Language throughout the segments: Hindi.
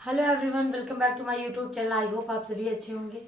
Hello everyone, welcome back to my YouTube channel. I hope आप सभी अच्छे होंगे।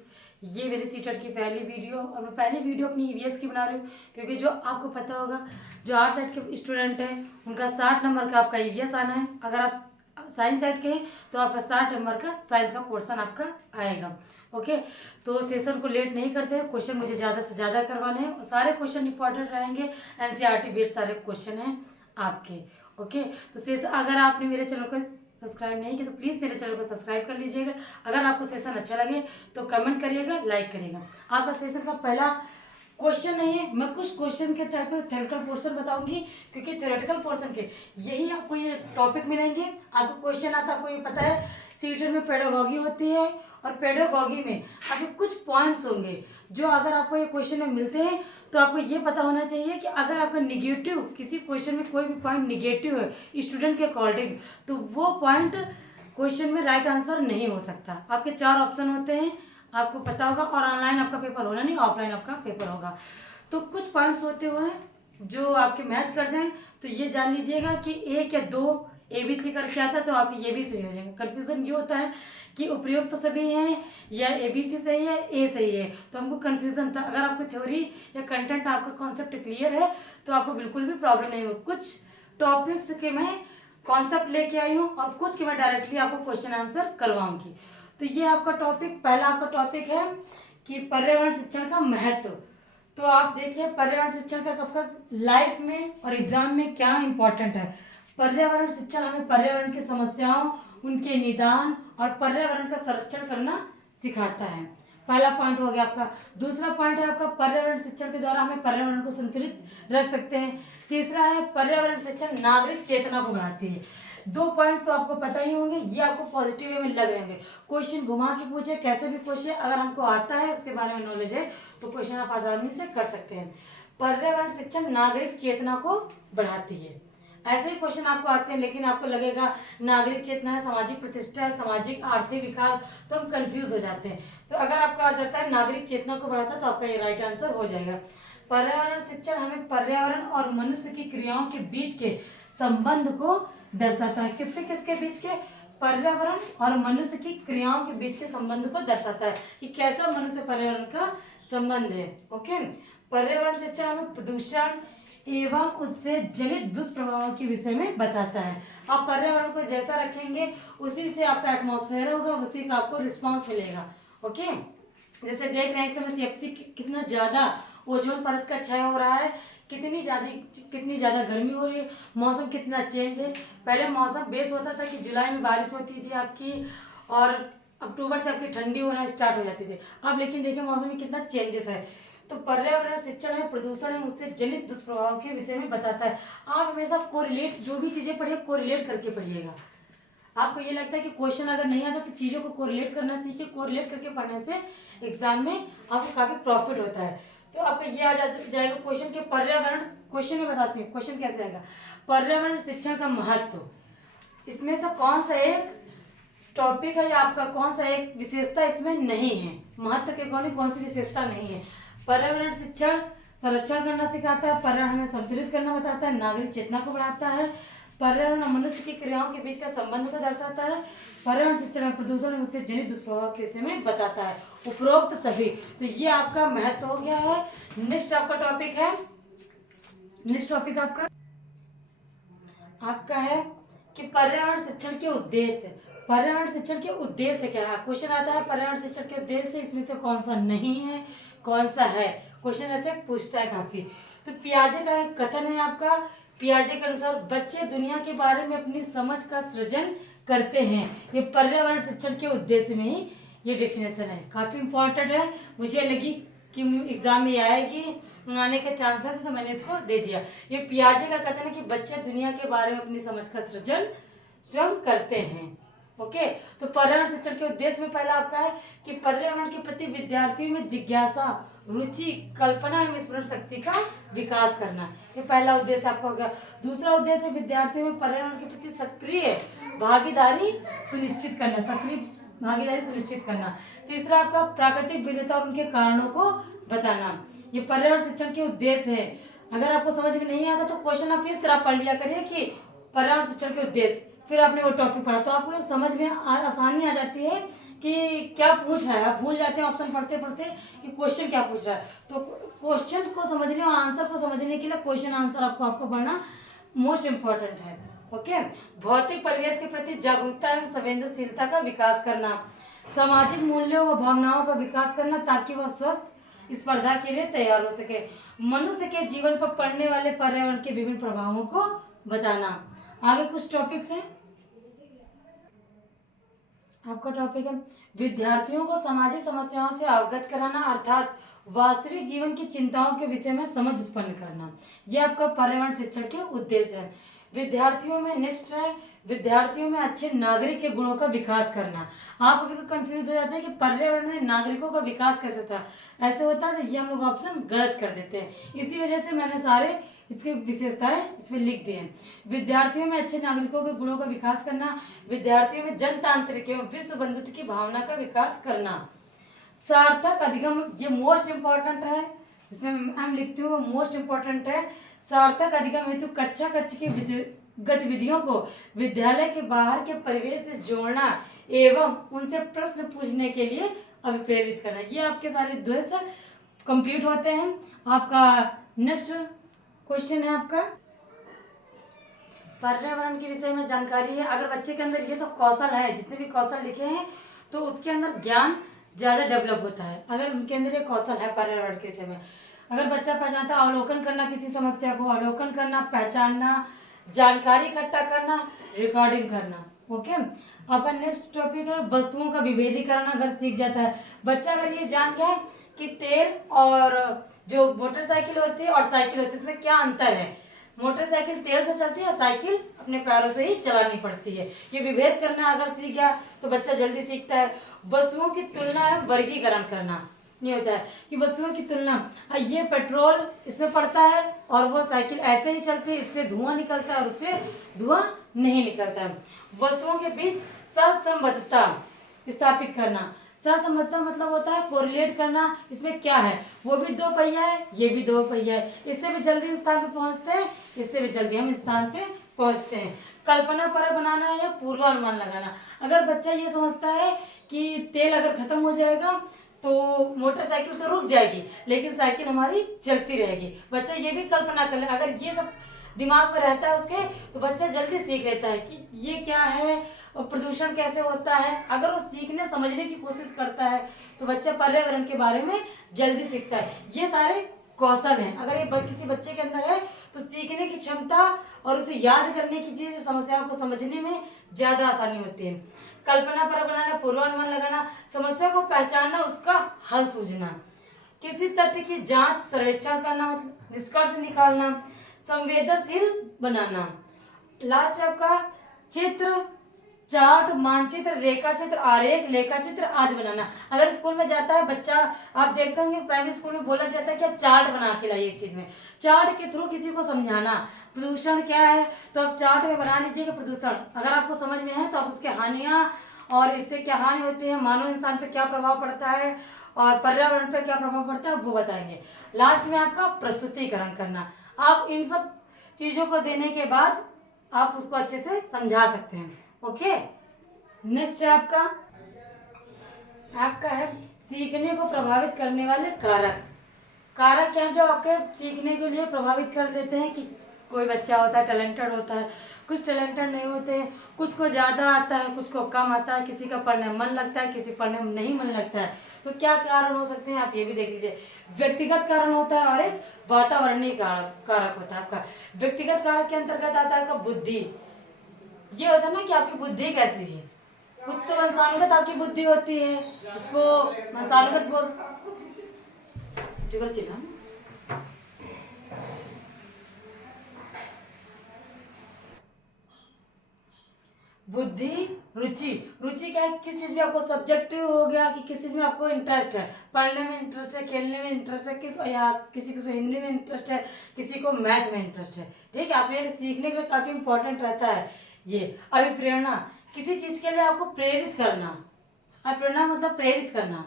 ये मेरे सीटेट की पहली वीडियो और मैं पहली वीडियो अपनी ईवीएस की बना रही हूँ क्योंकि जो आपको पता होगा जो आर्ट साइड के स्टूडेंट हैं उनका 60 नंबर का आपका ईवीएस आना है। अगर आप साइंस साइड के हैं तो आपका 60 नंबर का साइंस का पोर्सन आपका आएगा। ओके, तो सेशन को लेट नहीं करते हैं। क्वेश्चन मुझे ज़्यादा से ज़्यादा करवाने हैं और सारे क्वेश्चन इंपॉर्टेंट रहेंगे। एनसीईआरटी बेस्ड सारे क्वेश्चन हैं आपके। ओके, तो सेशन अगर आपने मेरे चैनल को सब्सक्राइब नहीं किया तो प्लीज़ मेरे चैनल को सब्सक्राइब कर लीजिएगा। अगर आपको सेशन अच्छा लगे तो कमेंट करिएगा, लाइक करिएगा। आपका सेशन का पहला क्वेश्चन नहीं है, मैं कुछ क्वेश्चन के टाइप में थ्योरेटिकल पोर्शन बताऊंगी क्योंकि थ्योरेटिकल पोर्शन के यही आपको ये टॉपिक मिलेंगे। आपको क्वेश्चन आता है, आपको ये पता है सीटेट में पेडागॉगी होती है और पेडागॉगी में आपके कुछ पॉइंट्स होंगे जो अगर आपको ये क्वेश्चन में मिलते हैं तो आपको ये पता होना चाहिए कि अगर आपका निगेटिव किसी क्वेश्चन में कोई भी पॉइंट निगेटिव है स्टूडेंट के अकॉर्डिंग तो वो पॉइंट क्वेश्चन में राइट आंसर नहीं हो सकता। आपके 4 ऑप्शन होते हैं, आपको पता होगा। और ऑनलाइन आपका पेपर होना नहीं, ऑफलाइन आपका पेपर होगा। तो कुछ पॉइंट्स होते हुए जो आपके मैच कर जाएं तो ये जान लीजिएगा कि एक या दो एबीसी करके आता है तो आप ये भी सही हो जाएगा। कन्फ्यूजन ये होता है कि उपयुक्त तो सभी हैं या एबीसी सही है ए सही है, तो हमको कन्फ्यूजन था। अगर आपको थ्योरी या कंटेंट आपका कॉन्सेप्ट क्लियर है तो आपको बिल्कुल भी प्रॉब्लम नहीं हो। कुछ टॉपिक्स के मैं कॉन्सेप्ट लेके आई हूँ और कुछ के मैं डायरेक्टली आपको क्वेश्चन आंसर करवाऊंगी। तो ये आपका टॉपिक, पहला आपका टॉपिक है कि पर्यावरण शिक्षण का महत्व। तो आप देखिए पर्यावरण शिक्षण का कब कब लाइफ में और एग्जाम में क्या इंपॉर्टेंट है। पर्यावरण शिक्षण हमें पर्यावरण की समस्याओं, उनके निदान और पर्यावरण का संरक्षण करना सिखाता है। पहला पॉइंट हो गया आपका। दूसरा पॉइंट है आपका पर्यावरण शिक्षण के द्वारा हमें पर्यावरण को संतुलित रख सकते हैं। तीसरा है पर्यावरण शिक्षण नागरिक चेतना को बढ़ाती है। 2 पॉइंट्स तो आपको पता ही होंगे, ये आपको पॉजिटिव वे में लग रहे होंगे। क्वेश्चन घुमा के पूछे, कैसे भी पूछे, अगर हमको आता है उसके बारे में नॉलेज है तो क्वेश्चन आप आसानी से कर सकते हैं। पर्यावरण शिक्षण नागरिक चेतना को बढ़ाती है। ऐसे ही क्वेश्चन आपको आते हैं लेकिन आपको लगेगा नागरिक चेतना है, सामाजिक प्रतिष्ठा है, सामाजिक आर्थिक विकास, तो हम कंफ्यूज हो जाते हैं। तो अगर आपका आ जाता है नागरिक चेतना को बढ़ाता है तो आपका ये राइट आंसर हो जाएगा। पर्यावरण शिक्षण हमें पर्यावरण और मनुष्य की क्रियाओं के बीच के संबंध को दर्शाता है। किसके किसके बीच के? पर्यावरण और मनुष्य की क्रियाओं के बीच के संबंध को दर्शाता है कि कैसा मनुष्य पर्यावरण का संबंध है। ओके, पर्यावरण शिक्षण हमें प्रदूषण एवं उससे जनित दुष्प्रभावों के विषय में बताता है। आप पर्यावरण को जैसा रखेंगे उसी से आपका एटमॉस्फेयर होगा, उसी का आपको रिस्पांस मिलेगा। ओके, जैसे देख रहे हैं इस समय सीएफसी कितना ज्यादा ओजोन परत का क्षय हो रहा है, कितनी ज्यादा गर्मी हो रही है, मौसम कितना चेंज है। पहले मौसम बेस होता था कि जुलाई में बारिश होती थी आपकी और अक्टूबर से आपकी ठंडी होना स्टार्ट हो जाती थी। अब लेकिन देखिए मौसम में कितना चेंजेस है। तो पर्यावरण शिक्षण में प्रदूषण है उससे जनित दुष्प्रभाव के विषय में बताता है। आप हमेशा कोरिलेट, जो भी चीजें पढ़िए कोरिलेट करके पढ़िएगा। आपको ये लगता है कि क्वेश्चन अगर नहीं आता तो चीजों को कोरिलेट करना सीखिए। कोरिलेट करके पढ़ने से एग्जाम में आपको काफी प्रॉफिट होता है। तो आपका ये आ जाएगा क्वेश्चन के पर्यावरण। क्वेश्चन में बताती हूँ क्वेश्चन कैसे आएगा। पर्यावरण शिक्षण का महत्व, इसमें से कौन सा एक टॉपिक है या आपका कौन सा एक विशेषता इसमें नहीं है, महत्व के अकॉर्डिंग कौन सी विशेषता नहीं है। पर्यावरण शिक्षण संरक्षण करना सिखाता है, पर्यावरण में संतुलित करना बताता है, नागरिक चेतना को बढ़ाता है, पर्यावरण और मनुष्य की क्रियाओं के बीच का संबंध को दर्शाता है, पर्यावरण शिक्षण में प्रदूषण और उससे जनित दुष्प्रभाव के विषय में बताता है। उपरोक्त सभी, तो ये आपका महत्व हो गया है। नेक्स्ट आपका टॉपिक है, नेक्स्ट टॉपिक आपका है कि पर्यावरण शिक्षण के उद्देश्य। पर्यावरण शिक्षण के उद्देश्य क्या है? क्वेश्चन आता है पर्यावरण शिक्षण के उद्देश्य इसमें से कौन सा नहीं है, कौन सा है। क्वेश्चन ऐसे पूछता है काफी। तो पियाजे का एक कथन है आपका। पियाजे के अनुसार बच्चे दुनिया के बारे में अपनी समझ का सृजन करते हैं। ये पर्यावरण शिक्षण के उद्देश्य में ही ये डेफिनेशन है, काफी इंपॉर्टेंट है। मुझे लगी कि एग्जाम में आएगी, आने के चांसेस है तो मैंने इसको दे दिया। ये पियाजे का कथन है कि बच्चे दुनिया के बारे में अपनी समझ का सृजन स्वयं करते हैं। ओके, तो पर्यावरण शिक्षण के उद्देश्य में पहला आपका है कि पर्यावरण के प्रति विद्यार्थियों में जिज्ञासा, रुचि, कल्पना एवं स्मरण शक्ति का विकास करना, ये पहला उद्देश्य आपका हो गया। दूसरा उद्देश्य विद्यार्थियों में पर्यावरण के प्रति सक्रिय भागीदारी सुनिश्चित करना, सक्रिय भागीदारी सुनिश्चित करना। तीसरा आपका प्राकृतिक विविधता और उनके कारणों को बताना, ये पर्यावरण शिक्षण के उद्देश्य है। अगर आपको समझ में नहीं आता तो क्वेश्चन आप इस तरह पढ़ लिया करिए कि पर्यावरण शिक्षण के उद्देश्य, फिर आपने वो टॉपिक पढ़ा तो आपको समझ में आसानी आ जाती है कि क्या पूछ रहा है। आप भूल जाते हैं ऑप्शन पढ़ते पढ़ते कि क्वेश्चन क्या पूछ रहा है। तो क्वेश्चन को समझने और आंसर को समझने के लिए क्वेश्चन आंसर आपको पढ़ना मोस्ट इम्पॉर्टेंट है। ओके। भौतिक परिवेश के प्रति जागरूकता एवं संवेदनशीलता का विकास करना, सामाजिक मूल्यों व भावनाओं का विकास करना ताकि वह स्वस्थ स्पर्धा के लिए तैयार हो सके, मनुष्य के जीवन पर पड़ने वाले पर्यावरण के विभिन्न प्रभावों को बताना। आगे कुछ टॉपिक्स हैं। आपका टॉपिक है विद्यार्थियों को सामाजिक समस्याओं से अवगत कराना अर्थात वास्तविक जीवन की चिंताओं के विषय में समझ उत्पन्न करना। यह आपका पर्यावरण शिक्षण के उद्देश्य है। विद्यार्थियों में नेक्स्ट है विद्यार्थियों में अच्छे नागरिक के गुणों का विकास करना। आप अभी कंफ्यूज हो जाते हैं कि पर्यावरण में नागरिकों का विकास कैसे होता है, ऐसे होता है तो ये हम लोग ऑप्शन गलत कर देते हैं। इसी वजह से मैंने सारे इसकी विशेषताएं इसमें लिख दी हैं। विद्यार्थियों में अच्छे नागरिकों के गुणों का विकास करना, विद्यार्थियों में जनतांत्रिक एवं विश्व बंधुत्व की भावना का विकास करना, सार्थक अधिगम, ये मोस्ट इम्पोर्टेंट है, इसमें हम लिखती हूँ मोस्ट इम्पोर्टेंट है। सार्थक अधिगम हेतु कक्षा कक्ष की गतिविधियों को विद्यालय के बाहर के परिवेश से जोड़ना एवं उनसे प्रश्न पूछने के लिए अभिप्रेरित करना। ये आपके सारे उद्देश्य कंप्लीट होते हैं। आपका नेक्स्ट क्वेश्चन है आपका पर्यावरण के विषय में जानकारी है। अगर बच्चे के अंदर ये सब कौशल है, जितने भी कौशल लिखे हैं, तो उसके अंदर ज्ञान ज़्यादा डेवलप होता है। अगर उनके अंदर ये कौशल है पर्यावरण के विषय में, अगर बच्चा पहचानता, अवलोकन करना, किसी समस्या को अवलोकन करना, पहचानना, जानकारी इकट्ठा करना, रिकॉर्डिंग करना। ओके। आपका नेक्स्ट टॉपिक है वस्तुओं का विभेदीकरण अगर सीख जाता है बच्चा, अगर ये जान गया कि तेल और जो मोटरसाइकिल होती है और साइकिल होती है इसमें क्या अंतर है, मोटरसाइकिल तेल से चलती है और साइकिल अपने पैरों से ही चलानी पड़ती है, ये विभेद करना अगर सीख गया तो बच्चा जल्दी सीखता है। वस्तुओं की तुलना एवं वर्गीकरण करना, नहीं होता है कि वस्तुओं की तुलना, ये पेट्रोल इसमें पड़ता है और वो साइकिल ऐसे ही चलती है, इससे धुआं निकलता है और उससे धुआं नहीं निकलता है। वस्तुओं के बीच सहसंबद्धता स्थापित करना, सहसंबद्धता मतलब होता है कोरिलेट करना, इसमें क्या है, वो भी दो पहिया है, ये भी दो पहिया है, इससे भी जल्दी स्थान पे पहुंचते हैं, इससे भी जल्दी हम स्थान पे पहुंचते हैं। कल्पना पर बनाना या पूर्वानुमान लगाना, अगर बच्चा ये समझता है कि तेल अगर खत्म हो जाएगा तो मोटरसाइकिल तो रुक जाएगी लेकिन साइकिल हमारी चलती रहेगी, बच्चा ये भी कल्पना कर ले, अगर ये सब दिमाग में रहता है उसके तो बच्चा जल्दी सीख लेता है कि ये क्या है और प्रदूषण कैसे होता है। अगर वो सीखने समझने की कोशिश करता है तो बच्चा पर्यावरण के बारे में जल्दी सीखता है। ये सारे कौशल हैं, अगर ये किसी बच्चे के अंदर है तो सीखने की क्षमता और उसे याद करने की चीज, समस्याओं को समझने में ज्यादा आसानी होती है। कल्पना पर बनाना, पूर्वानुमान लगाना, समस्या को पहचानना, उसका हल सूझना, किसी तथ्य की जांच सर्वेक्षण करना मतलब निष्कर्ष निकालना, संवेदनशील बनाना। लास्ट आपका चित्र, चार्ट, मानचित्र, रेखा चित्र, आरेख, लेखा चित्र आदि बनाना। अगर स्कूल में जाता है बच्चा, आप देखते होंगे प्राइमरी स्कूल में बोला जाता है कि आप चार्ट बना के लाइए। इस चीज में चार्ट के थ्रू किसी को समझाना प्रदूषण क्या है तो आप चार्ट में बना लीजिए कि प्रदूषण अगर आपको समझ में है तो आप उसके हानियां और इससे क्या हानि होती है, मानव इंसान पे क्या प्रभाव पड़ता है और पर्यावरण पे क्या प्रभाव पड़ता है वो बताएंगे। लास्ट में आपका प्रस्तुतिकरण करना, आप इन सब चीजों को देने के बाद आप उसको अच्छे से समझा सकते हैं। ओके। नेक्स्ट आपका है सीखने को प्रभावित करने वाले कारक। कारक क्या है जो आपके सीखने के लिए प्रभावित कर देते हैं कि कोई बच्चा होता है टैलेंटेड होता है, कुछ टैलेंटेड नहीं होते हैं, कुछ को ज़्यादा आता है, कुछ को कम आता है, किसी का पढ़ने में मन लगता है, किसी पढ़ने में नहीं मन लगता है। तो क्या कारण हो सकते हैं आप ये भी देख लीजिए। व्यक्तिगत कारण होता है और एक वातावरणीय कारक होता है। आपका व्यक्तिगत कारक के अंतर्गत आता है आपका बुद्धि। ये होता है ना कि आपकी बुद्धि कैसी है, कुछ तो वंशानुगत आपकी बुद्धि होती है, इसको वंशानुगत बोल जुगर चिल्ला। बुद्धि, रुचि, रुचि क्या है, किस चीज में आपको सब्जेक्टिव हो गया कि किस चीज में आपको इंटरेस्ट है, पढ़ने में इंटरेस्ट है, खेलने में इंटरेस्ट है, या किसी को हिंदी में इंटरेस्ट है, किसी को मैथ में इंटरेस्ट है। ठीक है, आपके लिए सीखने के लिए काफी इंपॉर्टेंट रहता है ये। अभिप्रेरणा, किसी चीज के लिए आपको प्रेरित करना, अभिप्रेरणा मतलब प्रेरित करना,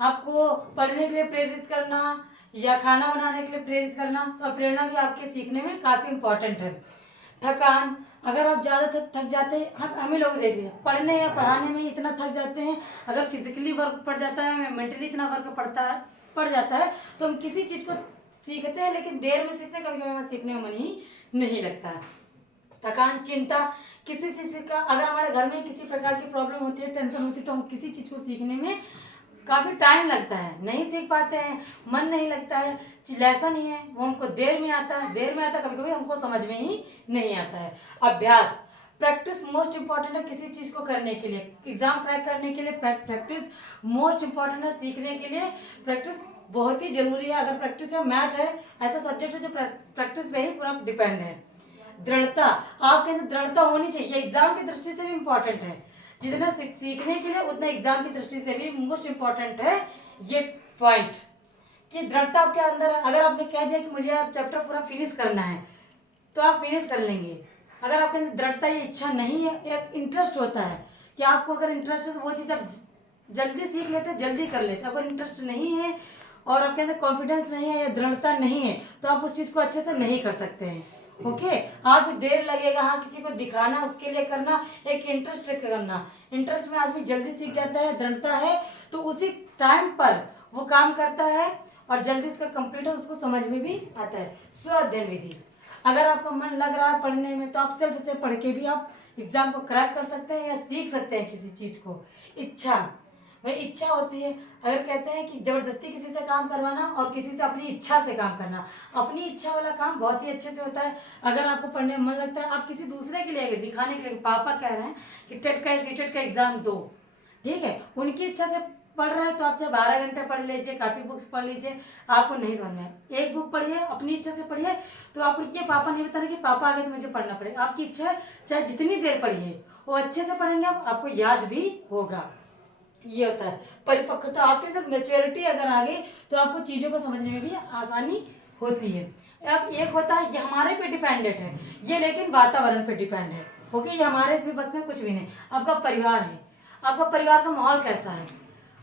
आपको पढ़ने के लिए प्रेरित करना या खाना बनाने के लिए प्रेरित करना, तो प्रेरणा भी आपके सीखने में काफी इंपॉर्टेंट है। थकान, अगर आप ज़्यादा थक जाते हैं, आप हमें लोग देख लीजिए, पढ़ने या पढ़ाने में इतना थक जाते हैं, अगर फिजिकली वर्क पड़ जाता है, मेंटली इतना वर्क पड़ जाता है, तो हम किसी चीज़ को सीखते हैं लेकिन देर में सीखते हैं, कभी कभी हमें सीखने में मन ही नहीं लगता है। थकान, चिंता, किसी चीज़ का अगर हमारे घर में किसी प्रकार की प्रॉब्लम होती है, टेंशन होती है, तो हम किसी चीज़ को सीखने में काफ़ी टाइम लगता है, नहीं सीख पाते हैं, मन नहीं लगता है, लेसन ही है वो हमको देर में आता है, कभी कभी हमको समझ में ही नहीं आता है। अभ्यास, प्रैक्टिस मोस्ट इंपॉर्टेंट है किसी चीज़ को करने के लिए, एग्जाम क्रैक करने के लिए प्रैक्टिस मोस्ट इंपॉर्टेंट है, सीखने के लिए प्रैक्टिस बहुत ही जरूरी है। अगर प्रैक्टिस है, मैथ है ऐसा सब्जेक्ट है जो प्रैक्टिस पे ही पूरा डिपेंड है। दृढ़ता, आपके अंदर दृढ़ता होनी चाहिए, एग्जाम की दृष्टि से भी इम्पोर्टेंट है, जितना सीखने के लिए उतना एग्जाम की दृष्टि से भी मोस्ट इम्पोर्टेंट है ये पॉइंट कि दृढ़ता आपके अंदर है। अगर आपने कह दिया कि मुझे आप चैप्टर पूरा फिनिश करना है तो आप फिनिश कर लेंगे। अगर आपके अंदर दृढ़ता या इच्छा नहीं है, एक इंटरेस्ट होता है कि आपको अगर इंटरेस्ट है तो वो चीज़ आप जल्दी सीख लेते हैं, जल्दी कर लेते हैं। अगर इंटरेस्ट नहीं है और आपके अंदर कॉन्फिडेंस नहीं है या दृढ़ता नहीं है तो आप उस चीज़ को अच्छे से नहीं कर सकते हैं। ओके, आप देर लगेगा, हाँ किसी को दिखाना, उसके लिए करना, एक इंटरेस्ट करना, इंटरेस्ट में आदमी जल्दी सीख जाता है। दृढ़ता है तो उसी टाइम पर वो काम करता है और जल्दी इसका कंप्लीट हो, उसको समझ में भी आता है। स्व अध्ययन विधि, अगर आपका मन लग रहा है पढ़ने में तो आप सेल्फ से पढ़ के भी आप एग्जाम को क्रैक कर सकते हैं या सीख सकते हैं किसी चीज़ को। इच्छा, भाई इच्छा होती है, अगर कहते हैं कि जबरदस्ती किसी से काम करवाना और किसी से अपनी इच्छा से काम करना, अपनी इच्छा वाला काम बहुत ही अच्छे से होता है। अगर आपको पढ़ने में मन लगता है, आप किसी दूसरे के लिए दिखाने के लिए, पापा कह रहे हैं कि टेट का सीटेट का एग्जाम दो, ठीक है, उनकी इच्छा से पढ़ रहे हैं तो आप चाहे 12 घंटे पढ़ लीजिए, काफ़ी बुक्स पढ़ लीजिए, आपको नहीं समझ में आए, एक बुक पढ़िए अपनी इच्छा से पढ़िए, तो आपको ये पापा नहीं बता रहे कि पापा आगे तो मुझे पढ़ना पड़ेगा, आपकी इच्छा है, चाहे जितनी देर पढ़िए वो अच्छे से पढ़ेंगे आप, आपको याद भी होगा। ये होता है परिपक्वता, आपके अंदर मेच्योरिटी अगर आ गई तो आपको चीज़ों को समझने में भी आसानी होती है। अब एक होता है ये हमारे पे डिपेंडेंट है, ये लेकिन वातावरण पे डिपेंड है। ओके, ये हमारे इसमें बस में कुछ भी नहीं। आपका परिवार है, आपका परिवार का माहौल कैसा है,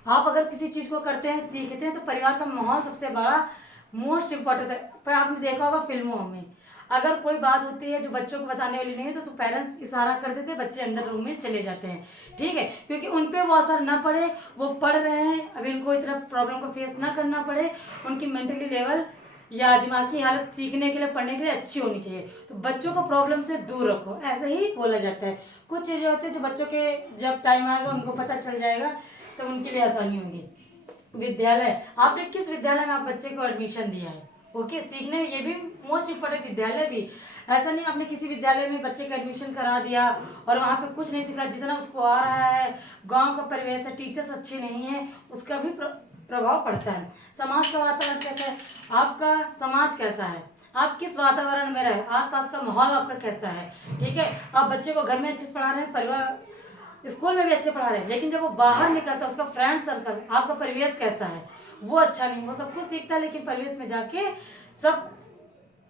आप अगर किसी चीज़ को करते हैं, सीखते हैं, तो परिवार का माहौल सबसे बड़ा मोस्ट इम्पोर्टेंट है। पर आपने देखा होगा फिल्मों में अगर कोई बात होती है जो बच्चों को बताने वाली नहीं है तो पेरेंट्स इशारा कर देते, बच्चे अंदर रूम में चले जाते हैं, ठीक है, क्योंकि उन पे वो असर ना पड़े, वो पढ़ रहे हैं, अभी उनको इतना प्रॉब्लम को फेस ना करना पड़े, उनकी मेंटली लेवल या दिमागी हालत सीखने के लिए, पढ़ने के लिए अच्छी होनी चाहिए। तो बच्चों को प्रॉब्लम से दूर रखो, ऐसे ही बोला जाता है। कुछ चीज़ें होती है जो बच्चों के जब टाइम आएगा उनको पता चल जाएगा तो उनके लिए आसानी होगी। विद्यालय, आपने किस विद्यालय में आप बच्चे को एडमिशन दिया है, ओके, सीखने में ये भी मोस्ट इम्पोर्टेंट। विद्यालय भी ऐसा नहीं आपने किसी विद्यालय में बच्चे का एडमिशन करा दिया और वहाँ पे कुछ नहीं सीखा जितना उसको आ रहा है, गांव का परिवेश है, टीचर्स अच्छे नहीं है, उसका भी प्रभाव पड़ता है। समाज का वातावरण कैसा है, आपका समाज कैसा है, आप किस वातावरण में रहे, आसपास का माहौल आपका कैसा है, ठीक है। आप बच्चे को घर में अच्छे से पढ़ा रहे हैं, परिवार स्कूल में भी अच्छे पढ़ा रहे हैं, लेकिन जब वो बाहर निकलता है उसका फ्रेंड सर्कल, आपका परिवेश कैसा है, वो अच्छा नहीं। वो सब कुछ सीखता है लेकिन परिवेश में जाके सब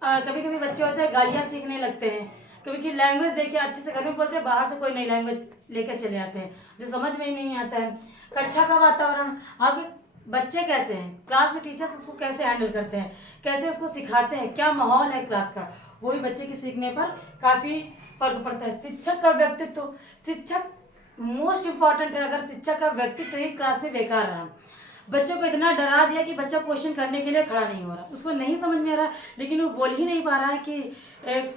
कभी कभी बच्चे होते हैं गालियाँ सीखने लगते हैं, कभी कभी लैंग्वेज देखिए अच्छे से घर में बोलते हैं, बाहर से कोई नई लैंग्वेज लेकर चले आते हैं जो समझ में ही नहीं आता है। कक्षा का वातावरण, आपके बच्चे कैसे हैं, क्लास में टीचर्स उसको कैसे हैंडल करते हैं, कैसे उसको सिखाते हैं, क्या माहौल है क्लास का, वो भी बच्चे की सीखने पर काफ़ी फर्क पड़ता है। शिक्षक का व्यक्तित्व, शिक्षक मोस्ट इम्पॉर्टेंट है। अगर शिक्षक का व्यक्तित्व ही क्लास में बेकार रहा, बच्चों को इतना डरा दिया कि बच्चा क्वेश्चन करने के लिए खड़ा नहीं हो रहा, उसको नहीं समझ में आ रहा, लेकिन वो बोल ही नहीं पा रहा है कि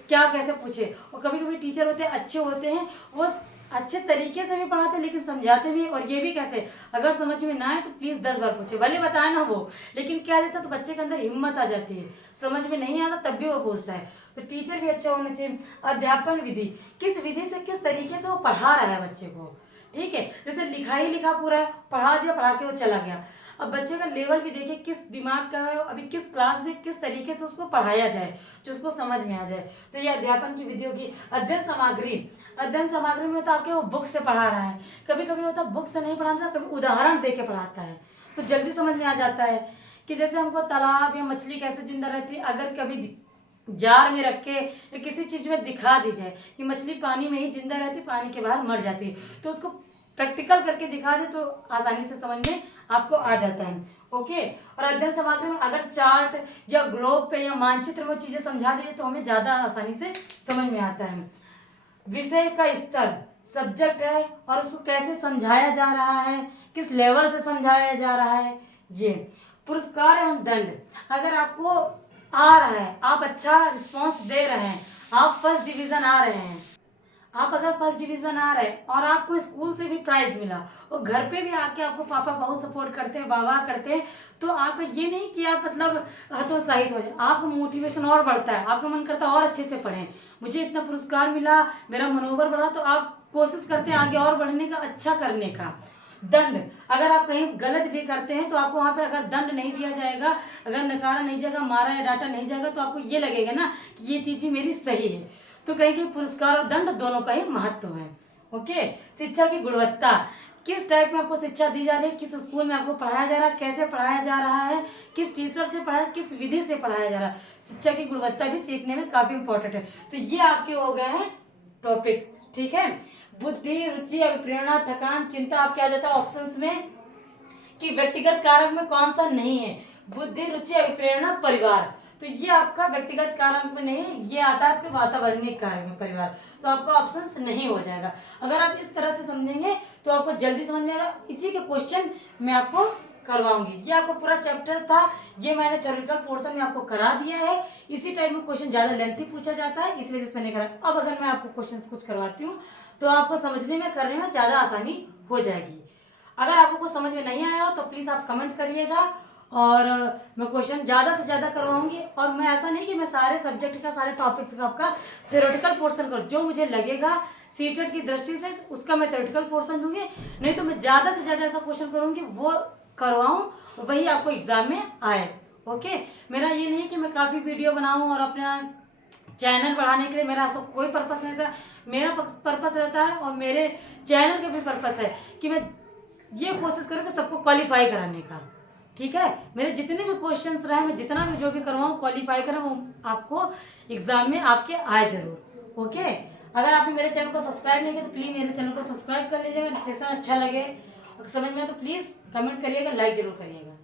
क्या कैसे पूछे। और कभी कभी टीचर होते हैं अच्छे होते हैं, वो अच्छे तरीके से भी पढ़ाते हैं लेकिन समझाते भी और ये भी कहते हैं अगर समझ में ना आए तो प्लीज़ 10 बार पूछे, भले बताए ना वो, लेकिन क्या देता तो बच्चे के अंदर हिम्मत आ जाती है, समझ में नहीं आता तब भी वो पूछता है। तो टीचर भी अच्छा होना चाहिए। अध्यापन विधि, किस विधि से किस तरीके से वो पढ़ा रहा है बच्चे को, ठीक है। जैसे लिखा ही लिखा पूरा है, पढ़ा दिया, पढ़ा के वो चला गया। अब बच्चे का लेवल भी देखिए किस दिमाग का है, अभी किस क्लास में किस तरीके से उसको पढ़ाया जाए जो उसको समझ में आ जाए। तो ये अध्यापन की विधि होगी। अध्ययन सामग्री, अध्ययन सामग्री में होता है आपके वो बुक से पढ़ा रहा है, कभी कभी होता है बुक से नहीं पढ़ाता, कभी उदाहरण दे के पढ़ाता है तो जल्दी समझ में आ जाता है। कि जैसे हमको तालाब या मछली कैसे जिंदा रहती है, अगर कभी जार में रख के या किसी चीज में दिखा दी जाए कि मछली पानी में ही जिंदा रहती, पानी के बाहर मर जाती है, तो उसको प्रैक्टिकल करके दिखा दे तो आसानी से समझ में आपको आ जाता है, ओके। और अध्ययन सामग्री में अगर चार्ट या ग्लोब पे या मानचित्र वो चीज़ें समझा दी तो हमें ज़्यादा आसानी से समझ में आता है। विषय का स्तर, सब्जेक्ट है और उसको कैसे समझाया जा रहा है, किस लेवल से समझाया जा रहा है। ये पुरस्कार एवं दंड, अगर आपको आ रहा है, आप अच्छा रिस्पॉन्स दे रहे हैं, आप फर्स्ट डिवीजन आ रहे हैं, आप अगर फर्स्ट डिवीजन आ रहे हैं और आपको स्कूल से भी प्राइज मिला और घर पे भी आके आपको पापा बहुत सपोर्ट करते हैं, बाबा करते हैं, तो आपको ये नहीं कि आप मतलब हतोत्साहित हो जाए, आपका मोटिवेशन और बढ़ता है, आपका मन करता है और अच्छे से पढ़ें, मुझे इतना पुरस्कार मिला, मेरा मनोबल बढ़ा, तो आप कोशिश करते हैं आगे और बढ़ने का, अच्छा करने का। दंड, अगर आप कहीं गलत भी करते हैं तो आपको वहाँ पे अगर दंड नहीं दिया जाएगा, अगर नकारा नहीं जाएगा, मारा या डांटा नहीं जाएगा, तो आपको ये लगेगा ना कि ये चीज़ भी मेरी सही है। तो कहीं कि पुरस्कार और दंड दोनों का ही महत्व है। ओके। शिक्षा की गुणवत्ता, किस टाइप में आपको शिक्षा दी जा रही है, किस स्कूल में आपको पढ़ाया जा रहा है, कैसे पढ़ाया जा रहा है, किस टीचर से पढ़ाया, किस विधि से पढ़ाया जा रहा है। शिक्षा की गुणवत्ता भी सीखने में काफी इंपॉर्टेंट है। तो ये आपके हो गए हैं टॉपिक्स, ठीक है। बुद्धि, रुचि, अभिप्रेरणा, थकान, चिंता, आपके आ जाता है ऑप्शंस में कि व्यक्तिगत कारक में कौन सा नहीं है। बुद्धि, रुचि, अभिप्रेरणा, परिवार, तो ये आपका व्यक्तिगत कारक में नहीं है, ये आता है आपके वातावरणीय कारक में, परिवार, तो आपका ऑप्शंस नहीं हो जाएगा। अगर आप इस तरह से समझेंगे तो आपको जल्दी समझ में आएगा। इसी के क्वेश्चन मैं आपको करवाऊंगी। ये आपको पूरा चैप्टर था, ये मैंने थ्योरेटिकल पोर्शन में आपको करा दिया है। इसी टाइप में क्वेश्चन ज्यादा लेंथी पूछा जाता है, इस वजह से मैंने करा। अब अगर मैं आपको क्वेश्चन कुछ करवाती हूँ तो आपको समझने में, करने में ज्यादा आसानी हो जाएगी। अगर आपको कुछ समझ में नहीं आया हो तो प्लीज़ आप कमेंट करिएगा, और मैं क्वेश्चन ज़्यादा से ज़्यादा करवाऊंगी। और मैं ऐसा नहीं कि मैं सारे सब्जेक्ट का, सारे टॉपिक्स का आपका थ्योरेटिकल पोर्शन कर, जो मुझे लगेगा सीटेट की दृष्टि से उसका मैं थ्योरेटिकल पोर्शन दूंगी, नहीं तो मैं ज़्यादा से ज़्यादा ऐसा क्वेश्चन करूँगी वो करवाऊँ और वही आपको एग्जाम में आए। ओके। मेरा ये नहीं कि मैं काफ़ी वीडियो बनाऊँ और अपना चैनल बढ़ाने के लिए, मेरा ऐसा कोई पर्पस नहीं रहता। मेरा पर्पस रहता है और मेरे चैनल का भी पर्पस है कि मैं ये कोशिश करूँ कि सबको क्वालिफाई कराने का, ठीक है। मेरे जितने भी क्वेश्चंस रहे, मैं जितना भी जो भी करवाऊँ क्वालिफाई करें, वो आपको एग्जाम में आपके आए जरूर। ओके। अगर आपने मेरे चैनल को सब्सक्राइब नहीं किया तो प्लीज़ मेरे चैनल को सब्सक्राइब कर लीजिएगा। सेशन अच्छा लगे, समझ में तो प्लीज़ कमेंट करिएगा, लाइक जरूर करिएगा।